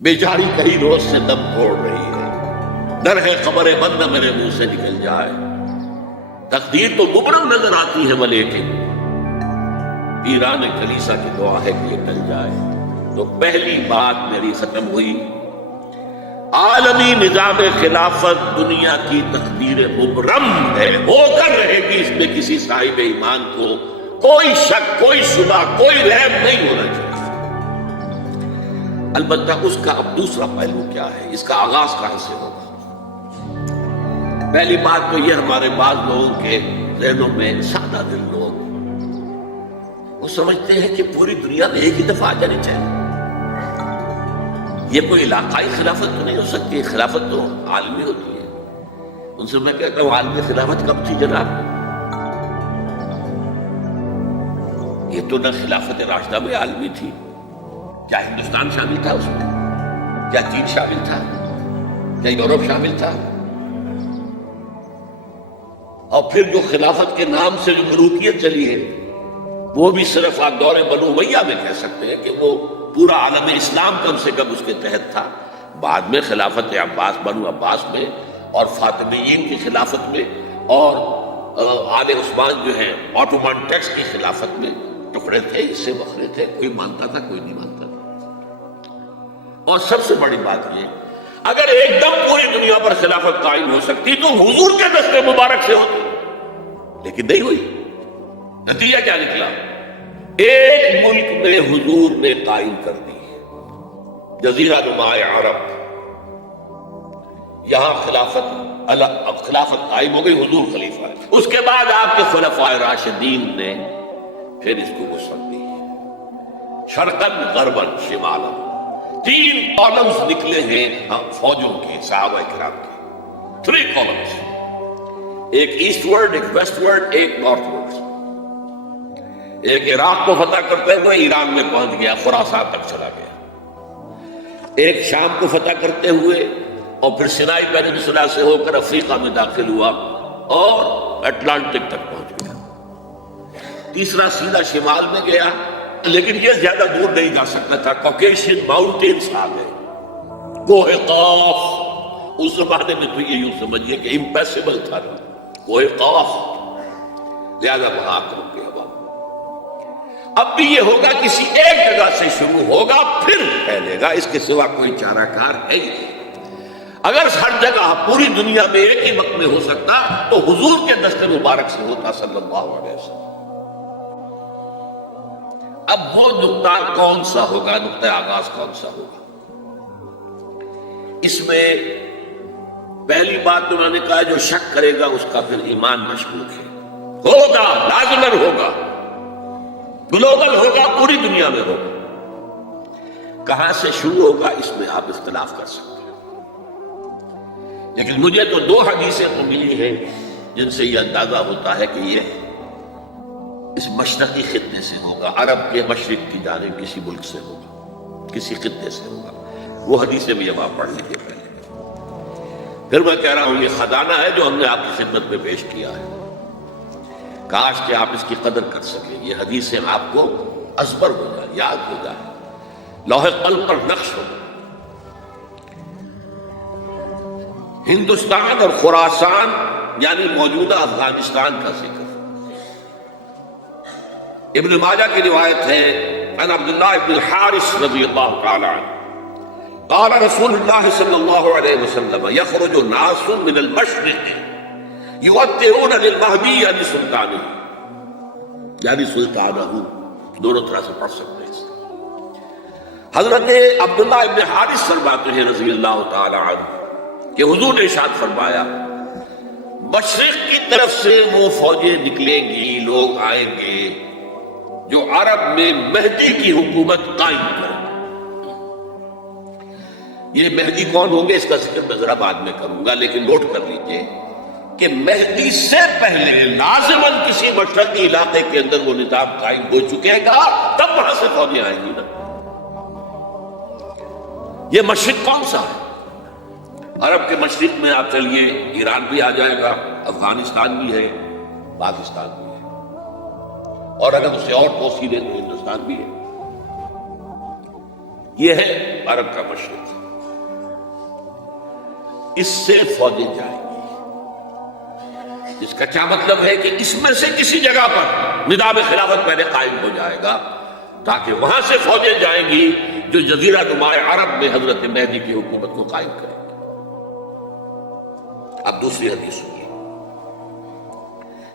بیچاری کئی روز سے دم توڑ رہی ہے، ڈر ہے خبر بند نہ میرے منہ سے نکل جائے۔ تقدیر تو مبرم نظر آتی ہے لیکن پیران کلیسا کی دعا ہے کہ یہ ٹل جائے۔ تو پہلی بات میری ختم ہوئی، عالمی نظام خلافت دنیا کی تقدیر مبرم ہے، ہو کر رہے گی، اس میں کسی صاحب ایمان کو کوئی شک، کوئی شبہ، کوئی ریب نہیں ہونا چاہیے۔ البتہ اس کا اب دوسرا پہلو کیا ہے، اس کا آغاز کہاں سے ہوگا؟ پہلی بات تو یہ، ہمارے بعض لوگوں کے ذہنوں میں، سادہ دل لوگ وہ سمجھتے ہیں کہ پوری دنیا میں ایک ہی دفعہ آ جانی چاہیے۔ یہ کوئی علاقائی خلافت تو نہیں ہو سکتی، خلافت تو عالمی ہوتی ہے۔ ان سے میں کہتا ہوں، عالمی خلافت کب تھی جناب؟ یہ تو نہ خلافت راشدہ میں عالمی تھی، کیا ہندوستان شامل تھا اس میں؟ کیا چین شامل تھا؟ کیا یورپ شامل تھا؟ اور پھر جو خلافت کے نام سے جو ملوکیت چلی ہے، وہ بھی صرف آپ دور بنو امیہ میں کہہ سکتے ہیں کہ وہ پورا عالم اسلام کم سے کم اس کے تحت تھا۔ بعد میں خلافت عباس، بنو عباس میں، اور فاطمیین کی خلافت میں، اور آل عثمان جو ہے آٹومان ٹیکس کی خلافت میں ٹکڑے تھے، اس سے بکھرے تھے، کوئی مانتا تھا، کوئی نہیں مانتا تھا۔ اور سب سے بڑی بات یہ، اگر ایک دم پوری دنیا پر خلافت قائم ہو سکتی تو حضور کے دست مبارک سے ہوتی، لیکن نہیں ہوئی۔ نتیجہ کیا نکلا؟ ایک ملک میں حضور نے قائم کر دی، جزیرہ نما عرب، یہاں خلافت قائم ہو گئی، حضور خلیفہ ہے۔ اس کے بعد آپ کے خلفائے راشدین نے پھر اس کو وسعت دی، شرقاً غرباً شمالاً، 3 کالمز نکلے ہیں فوجوں کے، صحابہ کرام کے، 3 کالمز، ایک ایسٹ ورڈ، ایک ویسٹ ورڈ، ایک نارتھ ورڈ۔ ایک عراق کو فتح کرتے ہوئے ایران میں پہنچ گیا، خراسان تک چلا گیا۔ ایک شام کو فتح کرتے ہوئے اور پھر سینائی پیننسولا سے ہو کر افریقہ میں داخل ہوا اور اٹلانٹک تک پہنچ گیا۔ تیسرا سیدھا شمال میں گیا، لیکن یہ زیادہ دور نہیں جا سکتا تھا، کوکیشین ماؤنٹینز آ گئے، کوہ قاف۔ اس زمانے میں تو یہ یوں سمجھیے کہ امپیسبل تھا، کوہ قاف، لہذا وہاں کر کے ہوا۔ اب بھی یہ ہوگا، کسی ایک جگہ سے شروع ہوگا پھر پھیلے گا، اس کے سوا کوئی چارہ کار ہے ہی نہیں۔ اگر ہر جگہ پوری دنیا میں ایک ہی وقت میں ہو سکتا تو حضور کے دست مبارک سے ہوتا صلی اللہ علیہ وسلم۔ اب وہ نقطہ کون سا ہوگا، نقطہ آغاز کون سا ہوگا؟ اس میں پہلی بات تو میں نے کہا، جو شک کرے گا اس کا پھر ایمان مشکوک ہے۔ ہوگا، لازماً ہوگا، گلوبل ہوگا، پوری دنیا میں ہوگا۔ کہاں سے شروع ہوگا اس میں آپ اختلاف کر سکتے ہیں، لیکن مجھے تو 2 حدیثیں تو ملی ہیں جن سے یہ اندازہ ہوتا ہے کہ یہ اس مشرقی خطے سے ہوگا، عرب کے مشرق کی جانب کسی ملک سے ہوگا، کسی خطے سے ہوگا۔ وہ حدیثیں بھی اب آپ پڑھ لیجیے پہلے۔ پھر میں کہہ رہا ہوں، یہ خزانہ ہے جو ہم نے آپ کی خدمت میں پیش کیا ہے، کاش کہ آپ اس کی قدر کر سکیں، یہ حدیثیں آپ کو ازبر ہو جائے، یاد ہو جائے، لوح قلب پر نقش ہو۔ ہندوستان اور خراسان یعنی موجودہ افغانستان کا ذکر ابن ماجہ کی روایت ہے، عن عبداللہ ابن الحارث رضی اللہ تعالی عنہ قال رسول اللہ صلی اللہ علیہ وسلم یخرج ناس من المشرق یؤطرون للمہدی یعنی سلطانہ، یعنی سلطانہ، دونوں طرح سے پڑھ سکتے ہیں۔ حضرت عبداللہ ابن حارث فرماتے ہیں رضی اللہ تعالی عنہ کہ حضور نے ارشاد فرمایا، مشرق کی طرف سے وہ فوجیں نکلیں گی، لوگ آئیں گے جو عرب میں مہدی کی حکومت قائم کریں۔ یہ مہدی کون ہوں گے اس کا ذکر میں ذرا بعد میں کروں گا، لیکن نوٹ کر لیجئے کہ مہدی سے پہلے لازماً کسی مشرقی علاقے کے اندر وہ نظام قائم ہو چکے گا، تب وہاں سے فوجیں آئیں گی نا۔ یہ مشرق کون سا ہے؟ عرب کے مشرق میں آپ چلیے، ایران بھی آ جائے گا، افغانستان بھی ہے، پاکستان بھی ہے، اور اگر اسے اور توسیع دیں تو ہندوستان بھی ہے۔ یہ ہے عرب کا مشرق، اس سے فوجیں جائیں گی، جس کا کیا مطلب ہے کہ اس میں سے کسی جگہ پر نظام خلافت پہلے قائم ہو جائے گا، تاکہ وہاں سے فوجیں جائیں گی جو جزیرہ نما عرب میں حضرت مہدی کی حکومت کو قائم کریں گی۔ اب دوسری حدیث سنیے،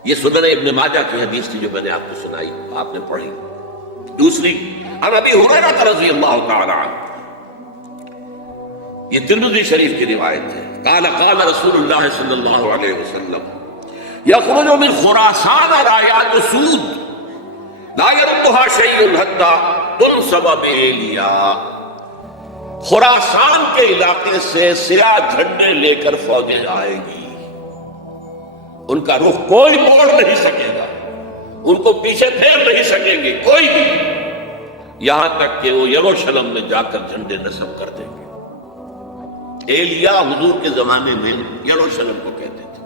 یہ سنن ابن ماجہ کی حدیث تھی جو میں نے آپ کو سنائی، آپ نے پڑھی۔ دوسری عن ابی ہریرہ رضی اللہ تعالی عنہ، یہ ترمذی شریف کی روایت ہے، قال قال رسول اللہ صلی اللہ علیہ وسلم یخرج من خراسان رايات سود لا يردها شيء حتى تنصب بإيلیا، خراسان کے علاقے سے سیاہ جھنڈے لے کر فوجیں آئے گی، ان کا رخ کوئی موڑ نہیں سکے گا، ان کو پیچھے پھیر نہیں سکیں گے کوئی بھی، یہاں تک کہ وہ یروشلم میں جا کر جھنڈے نصب کر دیں گے۔ ایلیا حضور کے زمانے میں یروشلم کو کہتے تھے۔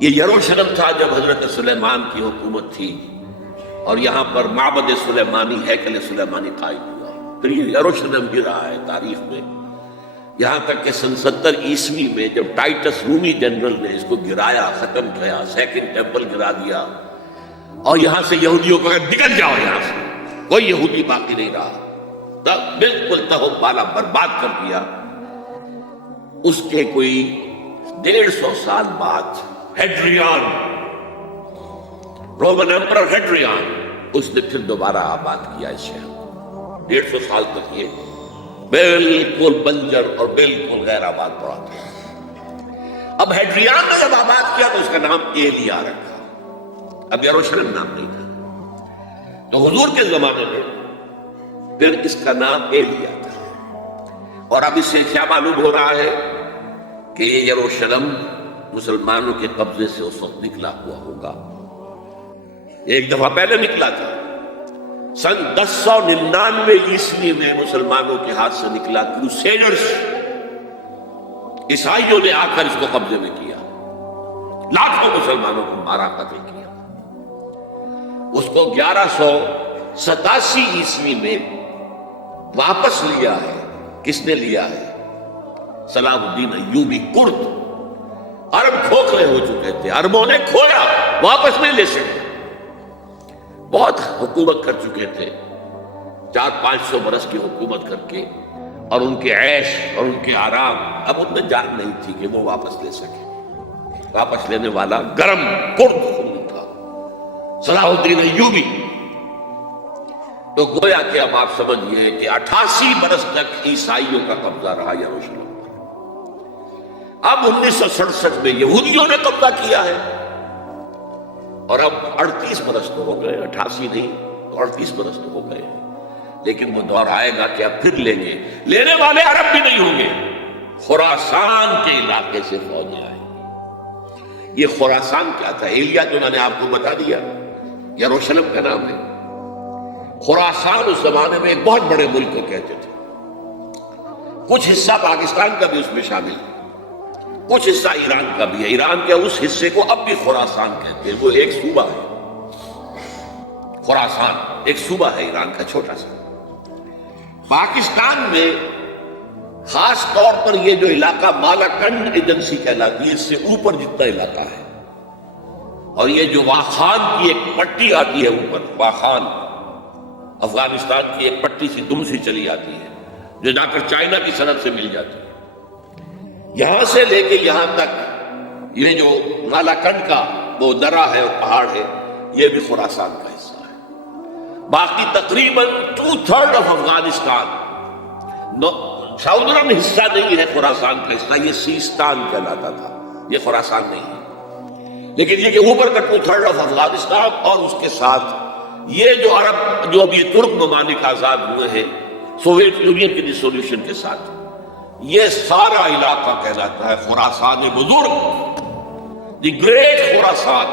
یہ یروشلم تھا جب حضرت سلیمان کی حکومت تھی اور یہاں پر معبد سلیمانی، ہیکل سلیمانی قائم ہوا، پھر یہ یروشلم گرا ہے تاریخ میں، یہاں تک کہ سن 70 عیسوی میں جب ٹائٹس رومی جنرل نے اس کو گرایا، ختم کیا، سیکنڈ ٹیمپل گرا دیا، اور یہاں سے یہودیوں کو نکل جاؤ، یہاں سے کوئی یہودی باقی نہیں رہا، تب بالکل تہو پالا برباد کر دیا۔ اس کے کوئی 150 سال بعد ہیڈریان، رومن ایمپرر ہیڈریان، اس نے پھر دوبارہ آباد کیا اس شہر کو۔ 150 سال تک یہ بالکل بنجر اور بالکل غیر آباد پڑا تھا۔ اب ہیڈریان نے جب آباد کیا تو اس کا نام ایلیا رکھا، اب یروشلم نام نہیں تھا، تو حضور کے زمانے میں پھر اس کا نام ایلیا تھا۔ اور اب اس سے کیا معلوم ہو رہا ہے کہ یہ یروشلم مسلمانوں کے قبضے سے اس وقت نکلا ہوا ہوگا، ایک دفعہ پہلے نکلا تھا، سن 1099 عیسوی میں مسلمانوں کے ہاتھ سے نکلا، کروسیڈرز عیسائیوں نے آ کر اس کو قبضے میں کیا، لاکھوں مسلمانوں کو مارا، قتل کیا۔ اس کو 1187 عیسوی میں واپس لیا ہے، کس نے لیا ہے؟ صلاح الدین ایوبی کرد۔ عرب کھوکھلے ہو چکے تھے، عربوں نے کھویا، واپس نہیں لے سکے، بہت حکومت کر چکے تھے، 400-500 برس کی حکومت کر کے، اور ان کے عیش اور ان کے آرام اب ان میں جان نہیں تھی کہ وہ واپس لے سکے۔ واپس لینے والا گرم کرد خون تھا، صلاح الدین ایوبی۔ تو گویا کہ اب آپ سمجھئے کہ 88 برس تک عیسائیوں کا قبضہ رہا یروشلم پر۔ اب 1967 میں یہودیوں نے قبضہ کیا ہے، اور اب 38 برس تو ہو گئے، 88 نہیں تو 38 برس تو ہو گئے، لیکن وہ دور آئے گا کہ اب پھر لیں گے، لینے والے عرب بھی نہیں ہوں گے، خراسان کے علاقے سے فوجیں آئیں گی۔ یہ خراسان کیا تھا؟ ایلیا جو میں نے آپ کو بتا دیا، یروشلم کا نام ہے۔ خراسان اس زمانے میں ایک بہت بڑے ملک کو کہتے تھے، کچھ حصہ پاکستان کا بھی اس میں شامل ہے، کچھ حصہ ایران کا بھی ہے، ایران کے اس حصے کو اب بھی خراسان کہتے ہیں، وہ ایک صوبہ ہے، خراسان ایک صوبہ ہے ایران کا چھوٹا سا۔ پاکستان میں خاص طور پر یہ جو علاقہ مالاکنڈ ایجنسی کہلاتی ہے، اس سے اوپر جتنا علاقہ ہے، اور یہ جو واخان کی ایک پٹی آتی ہے اوپر، واخان افغانستان کی ایک پٹی سی دم سی چلی آتی ہے جو جا کر چائنا کی سرحد سے مل جاتی ہے، یہاں سے لے کے یہاں تک یہ جو مالاکنڈ کا وہ درہ ہے، وہ پہاڑ ہے، یہ بھی خراسان کا حصہ ہے۔ باقی تقریباً 2/3 آف افغانستان، ساؤدرن حصہ نہیں ہے خراسان کا حصہ، یہ سیستان کہلاتا تھا، یہ خراسان نہیں ہے، لیکن یہ کہ اوپر کا 2/3 آف افغانستان، اور اس کے ساتھ یہ جو عرب جو ابھی ترک ممالک آزاد ہوئے ہیں سوویت یونین کے ڈسولوشن کے ساتھ، یہ سارا علاقہ کہلاتا ہے خراسان بزرگ، دی گریٹ خراسان۔